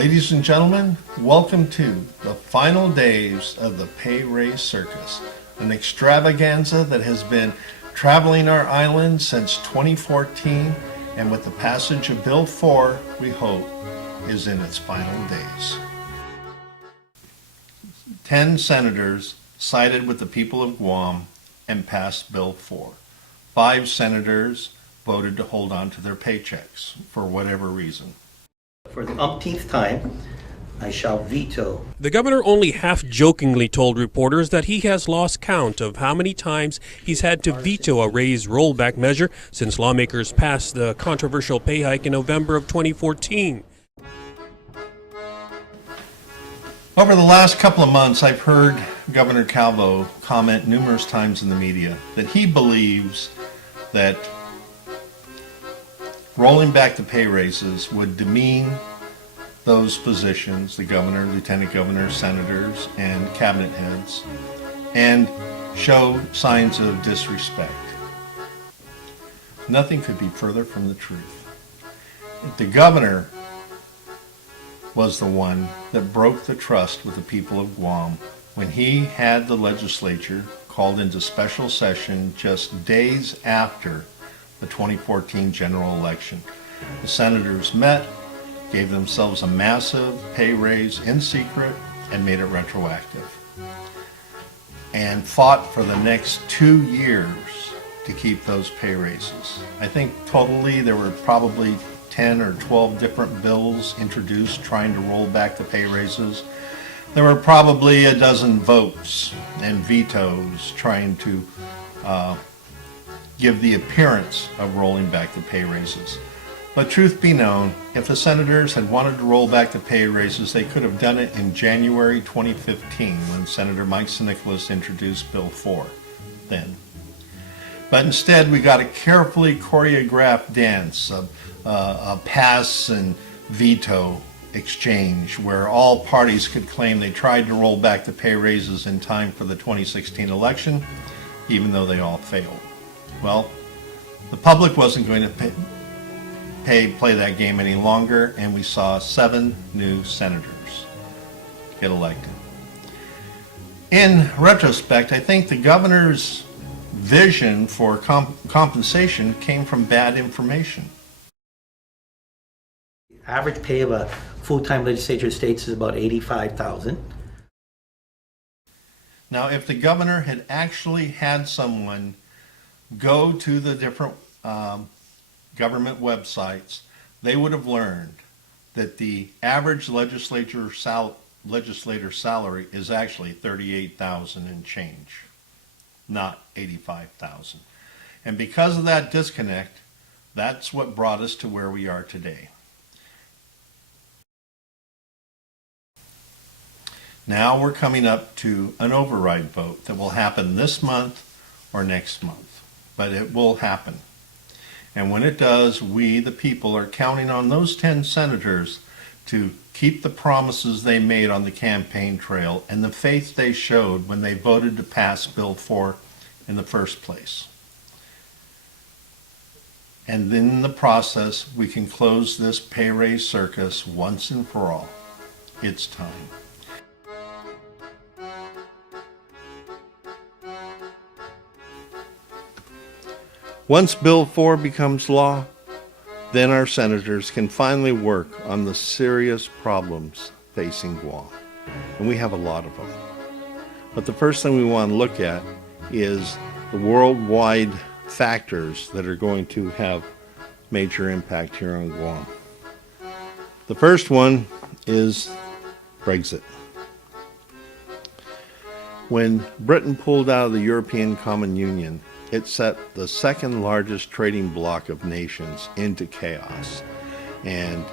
Ladies and gentlemen, welcome to the final days of the Pay Raise Circus, an extravaganza that has been traveling our island since 2014, and with the passage of Bill 4, we hope, is in its final days. 10 senators sided with the people of Guam and passed Bill 4. 5 senators voted to hold on to their paychecks for whatever reason. For the umpteenth time, I shall veto. The governor only half-jokingly told reporters that he has lost count of how many times he's had to veto a raise rollback measure since lawmakers passed the controversial pay hike in November of 2014. Over the last couple of months, I've heard Governor Calvo comment numerous times in the media that he believes that rolling back the pay raises would demean those positions, the governor, lieutenant governor, senators, and cabinet heads, and show signs of disrespect. Nothing could be further from the truth. The governor was the one that broke the trust with the people of Guam when he had the legislature called into special session just days after the 2014 general election. The senators met, gave themselves a massive pay raise in secret, and made it retroactive, and fought for the next 2 years to keep those pay raises. I think totally there were probably 10 or 12 different bills introduced trying to roll back the pay raises. There were probably a dozen votes and vetoes trying to give the appearance of rolling back the pay raises. But truth be known, if the senators had wanted to roll back the pay raises, they could have done it in January 2015 when Senator Mike Nicholas introduced Bill 4 then. But instead, we got a carefully choreographed dance of a pass and veto exchange where all parties could claim they tried to roll back the pay raises in time for the 2016 election, even though they all failed. Well, the public wasn't going to play that game any longer, and we saw 7 new senators get elected. In retrospect, I think the governor's vision for compensation came from bad information. The average pay of a full-time legislature in states is about $85,000. Now, if the governor had actually had someone go to the different government websites, they would have learned that the average legislator salary is actually $38,000 and change, not $85,000. And because of that disconnect, that's what brought us to where we are today. Now we're coming up to an override vote that will happen this month or next month, but it will happen. And when it does, we, the people, are counting on those 10 senators to keep the promises they made on the campaign trail and the faith they showed when they voted to pass Bill 4 in the first place. And in the process, we can close this pay raise circus once and for all. It's time. Once Bill 4 becomes law, then our senators can finally work on the serious problems facing Guam. And we have a lot of them. But the first thing we want to look at is the worldwide factors that are going to have major impact here on Guam. The first one is Brexit. When Britain pulled out of the European Common Union, it set the second largest trading bloc of nations into chaos. And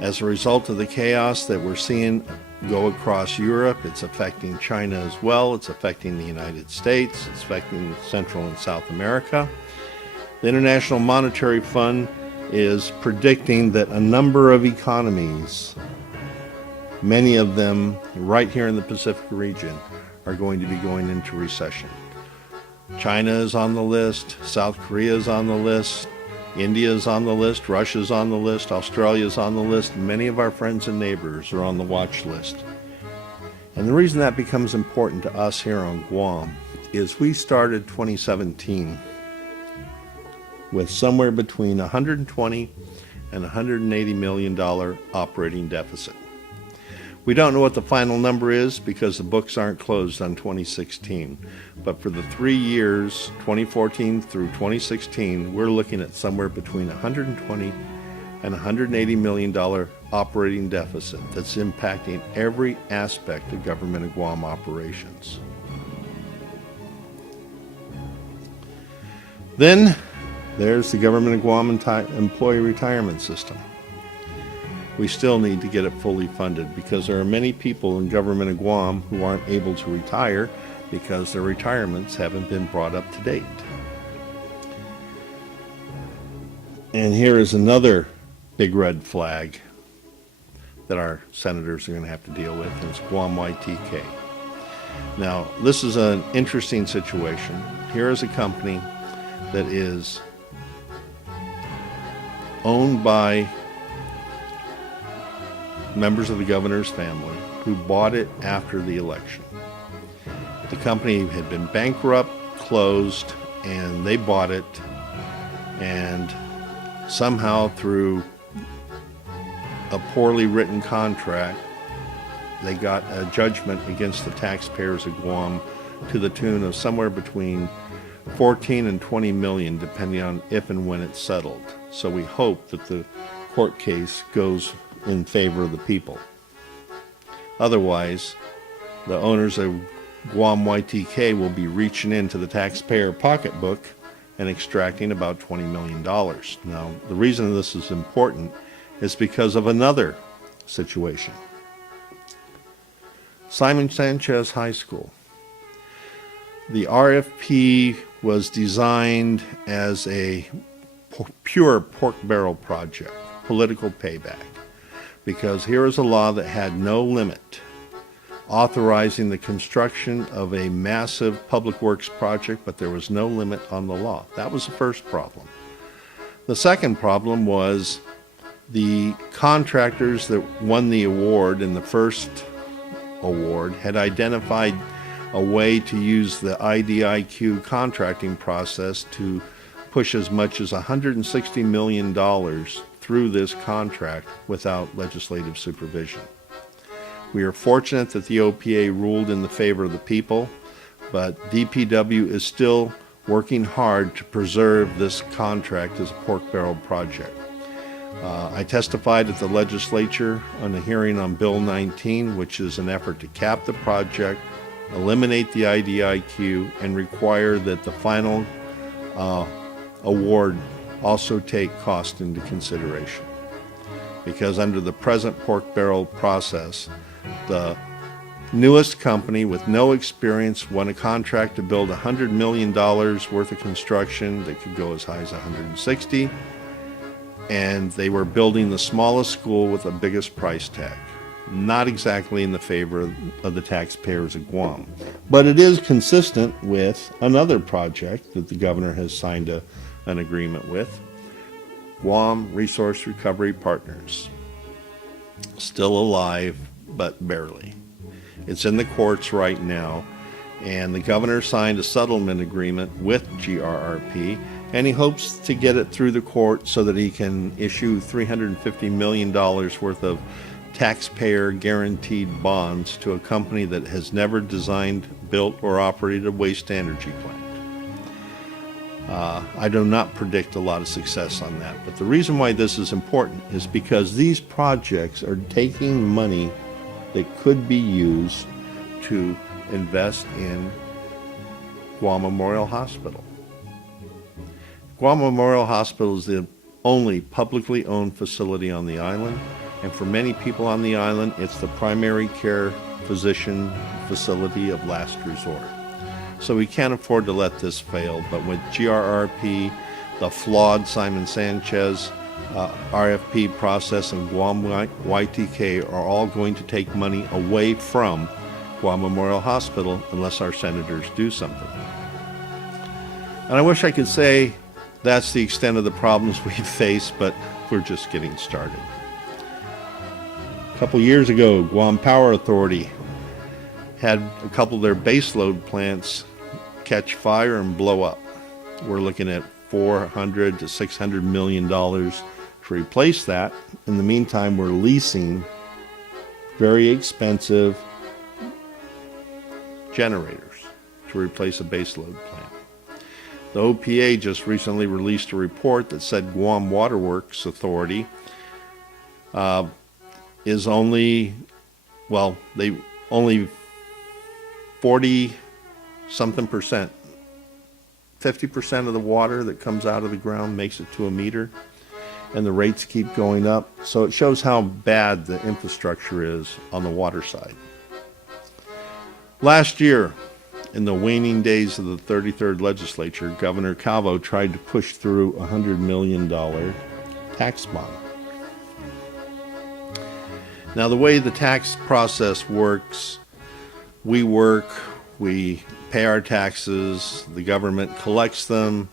as a result of the chaos that we're seeing go across Europe, it's affecting China as well, it's affecting the United States, it's affecting Central and South America. The International Monetary Fund is predicting that a number of economies, many of them right here in the Pacific region, are going to be going into recession. China is on the list, South Korea is on the list, India's on the list, Russia's on the list, Australia's on the list, many of our friends and neighbors are on the watch list. And the reason that becomes important to us here on Guam is we started 2017 with somewhere between $120 and $180 million operating deficit. We don't know what the final number is because the books aren't closed on 2016. But for the 3 years, 2014 through 2016, we're looking at somewhere between $120 and $180 million operating deficit that's impacting every aspect of government of Guam operations. Then there's the government of Guam employee retirement system. We still need to get it fully funded because there are many people in government of Guam who aren't able to retire because their retirements haven't been brought up to date. And here is another big red flag that our senators are going to have to deal with, and it's Guam YTK. Now, this is an interesting situation. Here is a company that is owned by members of the governor's family who bought it after the election. The company had been bankrupt, closed, and they bought it, and somehow through a poorly written contract, they got a judgment against the taxpayers of Guam to the tune of somewhere between 14 and 20 million, depending on if and when it's settled. So we hope that the court case goes in favor of the people. Otherwise, the owners of Guam YTK will be reaching into the taxpayer pocketbook and extracting about $20 million. Now, the reason this is important is because of another situation. Simon Sanchez High School. The RFP was designed as a pure pork barrel project, political payback, because here is a law that had no limit authorizing the construction of a massive public works project, but there was no limit on the law. That was the first problem. The second problem was the contractors that won the award in the first award had identified a way to use the IDIQ contracting process to push as much as $160 million through this contract without legislative supervision. We are fortunate that the OPA ruled in the favor of the people, but DPW is still working hard to preserve this contract as a pork barrel project. I testified at the legislature on a hearing on Bill 19, which is an effort to cap the project, eliminate the IDIQ, and require that the final award also take cost into consideration. Because under the present pork barrel process, the newest company with no experience won a contract to build $100 million worth of construction that could go as high as $160, and they were building the smallest school with the biggest price tag. Not exactly in the favor of the taxpayers of Guam. But it is consistent with another project that the governor has signed an agreement with, Guam Resource Recovery Partners. Still alive, but barely. It's in the courts right now, and the governor signed a settlement agreement with GRRP, and he hopes to get it through the court so that he can issue $350 million worth of taxpayer guaranteed bonds to a company that has never designed, built, or operated a waste energy plant. I do not predict a lot of success on that, but the reason why this is important is because these projects are taking money that could be used to invest in Guam Memorial Hospital. Guam Memorial Hospital is the only publicly owned facility on the island, and for many people on the island, it's the primary care physician facility of last resort. So we can't afford to let this fail, but with GRRP, the flawed Simon Sanchez RFP process, and Guam YTK are all going to take money away from Guam Memorial Hospital unless our senators do something. And I wish I could say That's the extent of the problems we face, but we're just getting started. A couple years ago, Guam Power Authority had a couple of their baseload plants catch fire and blow up. We're looking at $400 to $600 million to replace that. In the meantime, we're leasing very expensive generators to replace a baseload plant. The OPA just recently released a report that said Guam Waterworks Authority is only 40-something%. 50% of the water that comes out of the ground makes it to a meter, and the rates keep going up. So it shows how bad the infrastructure is on the water side. Last year, in the waning days of the 33rd legislature, Governor Calvo tried to push through a $100 million tax bond. Now, the way the tax process works, we pay our taxes, the government collects them,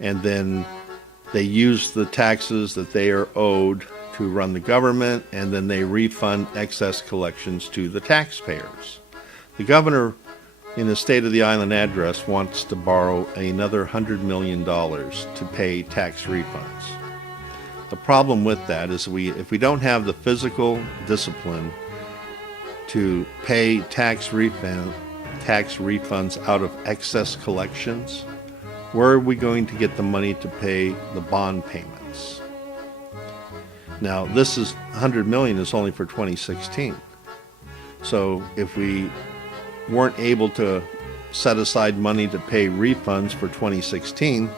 and then they use the taxes that they are owed to run the government, and then they refund excess collections to the taxpayers. The governor, in his State of the Island address, wants to borrow another $100 million to pay tax refunds. The problem with that is if we don't have the physical discipline to pay tax refunds out of excess collections, where are we going to get the money to pay the bond payments? Now, this is $100 million is only for 2016. So if we weren't able to set aside money to pay refunds for 2016,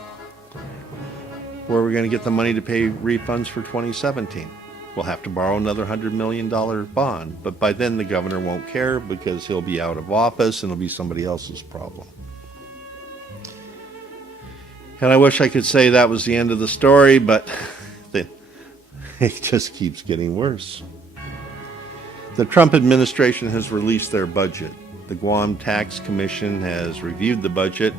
where are we going to get the money to pay refunds for 2017? We'll have to borrow another $100 million bond. But by then the governor won't care because he'll be out of office and it'll be somebody else's problem. And I wish I could say that was the end of the story, but it just keeps getting worse. The Trump administration has released their budget. The Guam Tax Commission has reviewed the budget,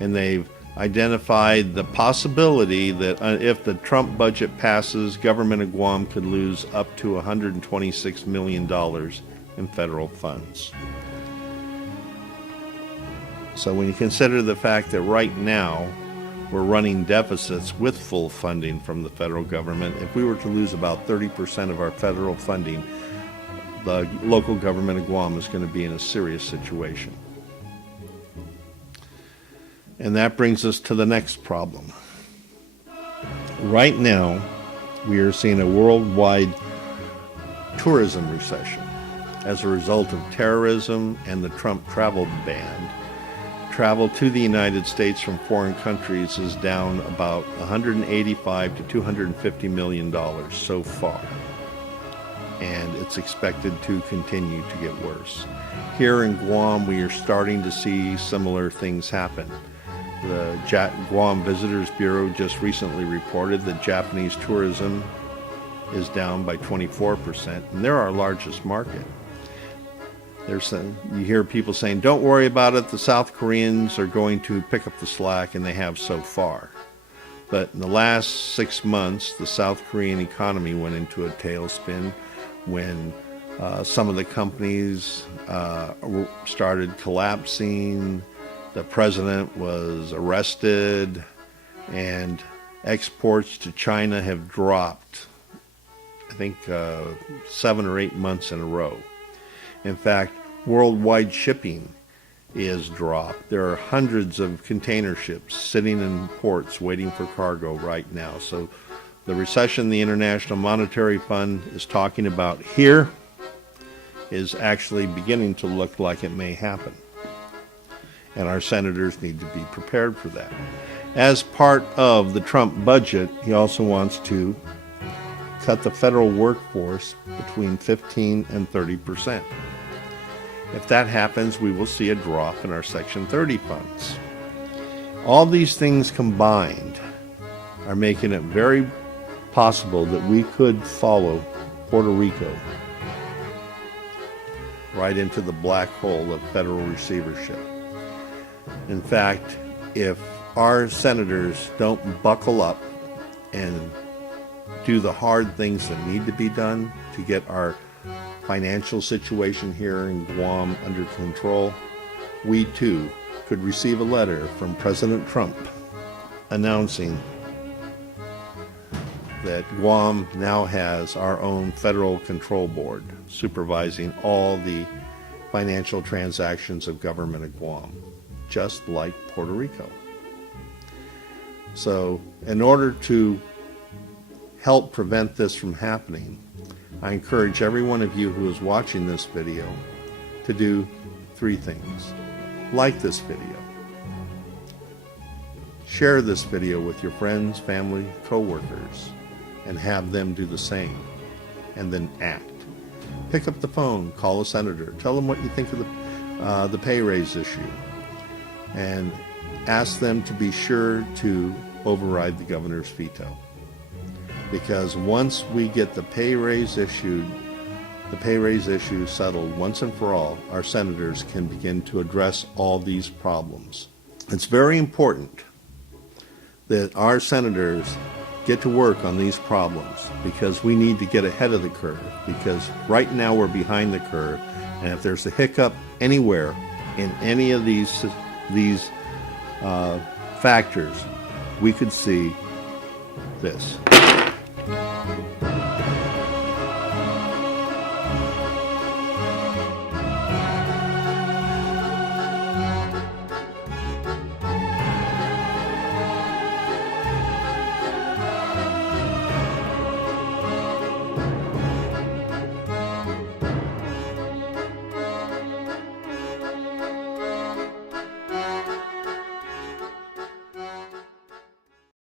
and they've identified the possibility that if the Trump budget passes, government of Guam could lose up to $126 million in federal funds. So when you consider the fact that right now we're running deficits with full funding from the federal government, if we were to lose about 30% of our federal funding, the local government of Guam is going to be in a serious situation. And that brings us to the next problem. Right now, we are seeing a worldwide tourism recession as a result of terrorism and the Trump travel ban. Travel to the United States from foreign countries is down about $185 to $250 million so far. And it's expected to continue to get worse. Here in Guam, we are starting to see similar things happen. The Guam Visitors Bureau just recently reported that Japanese tourism is down by 24%, and they're our largest market. You hear people saying, don't worry about it, the South Koreans are going to pick up the slack, and they have so far. But in the last 6 months, the South Korean economy went into a tailspin when some of the companies started collapsing, the president was arrested, and exports to China have dropped, I think, 7 or 8 months in a row. In fact, worldwide shipping is dropped. There are hundreds of container ships sitting in ports waiting for cargo right now. So the recession the International Monetary Fund is talking about here is actually beginning to look like it may happen. And our senators need to be prepared for that. As part of the Trump budget, he also wants to cut the federal workforce between 15 and 30%. If that happens, we will see a drop in our Section 30 funds. All these things combined are making it very possible that we could follow Puerto Rico right into the black hole of federal receivership. In fact, if our senators don't buckle up and do the hard things that need to be done to get our financial situation here in Guam under control, we too could receive a letter from President Trump announcing that Guam now has our own federal control board supervising all the financial transactions of government of Guam, just like Puerto Rico. So, in order to help prevent this from happening, I encourage every one of you who is watching this video to do 3 things. Like this video. Share this video with your friends, family, co-workers, and have them do the same. And then act. Pick up the phone, call a senator, tell them what you think of the pay raise issue, and ask them to be sure to override the governor's veto. Because once we get the pay raise issue settled once and for all, our senators can begin to address all these problems. It's very important that our senators get to work on these problems, because we need to get ahead of the curve, because right now we're behind the curve, and if there's a hiccup anywhere in any of these factors, we could see this.